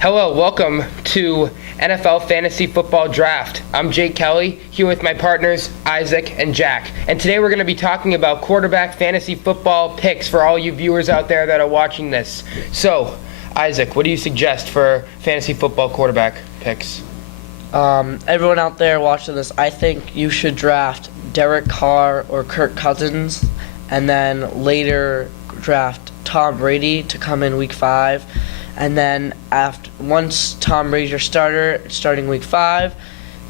Hello, welcome to NFL Fantasy Football Draft. I'm Jake Kelly, here with my partners Isaac and Jack. And today we're going to be talking about quarterback fantasy football picks for all you viewers out there that are watching this. So, Isaac, what do you suggest for fantasy football quarterback picks? Everyone out there watching this, I think you should draft Derek Carr or Kirk Cousins, and then later draft Tom Brady to come in week 5. And then once Tom Brady's your starter, starting week 5,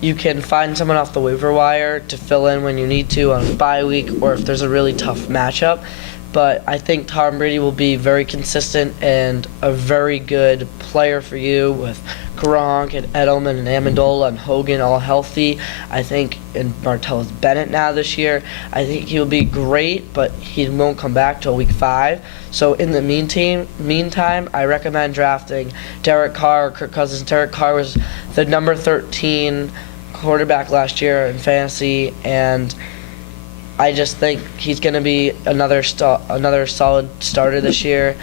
you can find someone off the waiver wire to fill in when you need to on a bye week or if there's a really tough matchup. But I think Tom Brady will be very consistent and a very good player for you with Gronk and Edelman and Amendola and Hogan all healthy. I think, and Martellus Bennett now this year, I think he'll be great, but he won't come back till week 5. So in the meantime, I recommend drafting Derek Carr or Kirk Cousins. Derek Carr was the number 13 quarterback last year in fantasy, and I just think he's going to be another solid starter this year.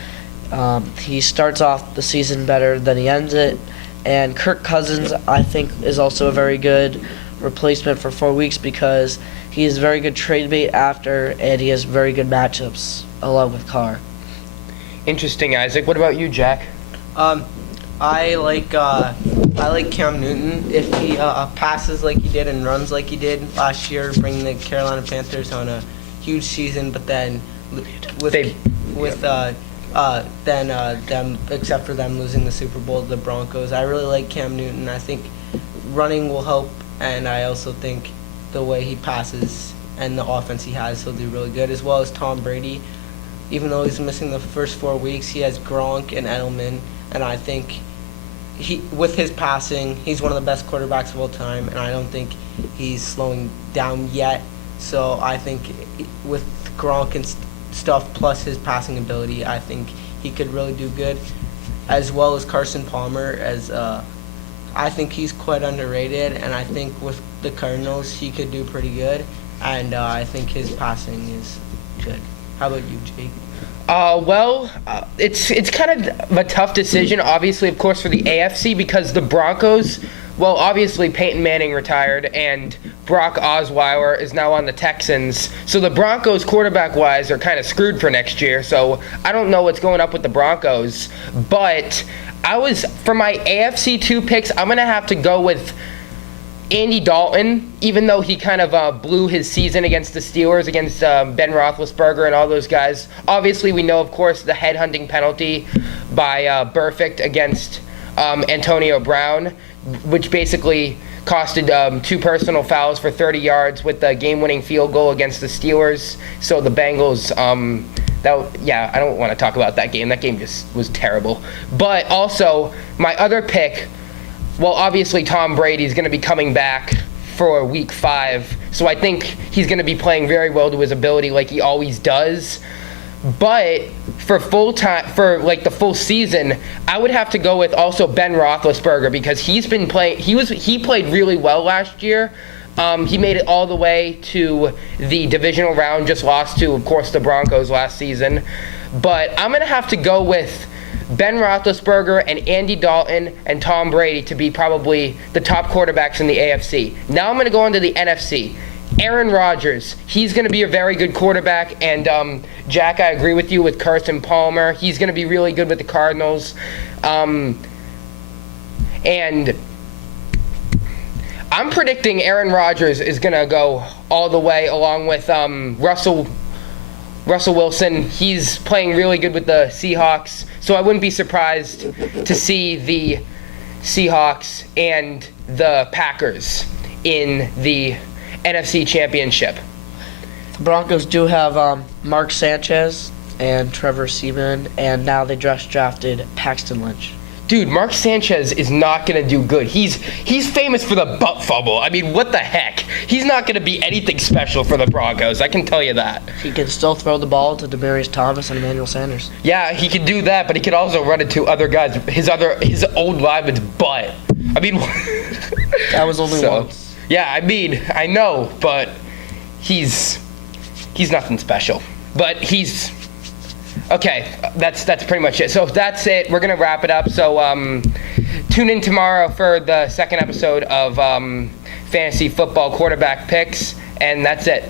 He starts off the season better than he ends it. And Kirk Cousins, I think, is also a very good replacement for 4 weeks because he is very good trade bait after, and he has very good matchups along with Carr. Interesting, Isaac. What about you, Jack? I like Cam Newton if he passes like he did and runs like he did last year, bringing the Carolina Panthers on a huge season. But then them, except for them losing the Super Bowl to the Broncos, I really like Cam Newton. I think running will help, and I also think the way he passes and the offense he has, he'll do really good, as well as Tom Brady. Even though he's missing the first 4 weeks, he has Gronk and Edelman, and I think with his passing, he's one of the best quarterbacks of all time, and I don't think he's slowing down yet. So I think with Gronk and stuff plus his passing ability, I think he could really do good, as well as Carson Palmer. I think he's quite underrated, and I think with the Cardinals he could do pretty good, and I think his passing is good. How about you, Jake? It's kind of a tough decision, obviously, of course, for the AFC because the Broncos, well, obviously Peyton Manning retired and Brock Osweiler is now on the Texans. So the Broncos, quarterback-wise, are kind of screwed for next year. So I don't know what's going up with the Broncos. But for my AFC 2 picks, I'm going to have to go with Andy Dalton, even though he kind of blew his season against the Steelers, against Ben Roethlisberger and all those guys. Obviously, we know, of course, the headhunting penalty by Burfict against Antonio Brown, which basically costed 2 personal fouls for 30 yards with the game-winning field goal against the Steelers. So the Bengals, I don't want to talk about that game. That game just was terrible. But also, my other pick, well, obviously Tom Brady's going to be coming back for week 5, so I think he's going to be playing very well to his ability like he always does. But for the full season, I would have to go with also Ben Roethlisberger because he's been playing. He played really well last year. He made it all the way to the divisional round, just lost to, of course, the Broncos last season. But I'm going to have to go with Ben Roethlisberger and Andy Dalton and Tom Brady to be probably the top quarterbacks in the AFC. Now I'm going to go into the NFC. Aaron Rodgers, he's going to be a very good quarterback, and Jack, I agree with you with Carson Palmer. He's going to be really good with the Cardinals. And I'm predicting Aaron Rodgers is going to go all the way along with Russell Wilson. He's playing really good with the Seahawks, so I wouldn't be surprised to see the Seahawks and the Packers in the NFC Championship. The Broncos do have Mark Sanchez and Trevor Seaman, and now they just drafted Paxton Lynch. Dude, Mark Sanchez is not going to do good. He's famous for the butt fumble. I mean, what the heck? He's not going to be anything special for the Broncos, I can tell you that. He can still throw the ball to Demaryius Thomas and Emmanuel Sanders. Yeah, he can do that, but he could also run it to other guys. His old lineman's butt. I mean, that was only once. Yeah, I mean, I know, but he's nothing special. But okay, that's pretty much it. So that's it. We're gonna wrap it up. So tune in tomorrow for the second episode of Fantasy Football Quarterback Picks, and that's it.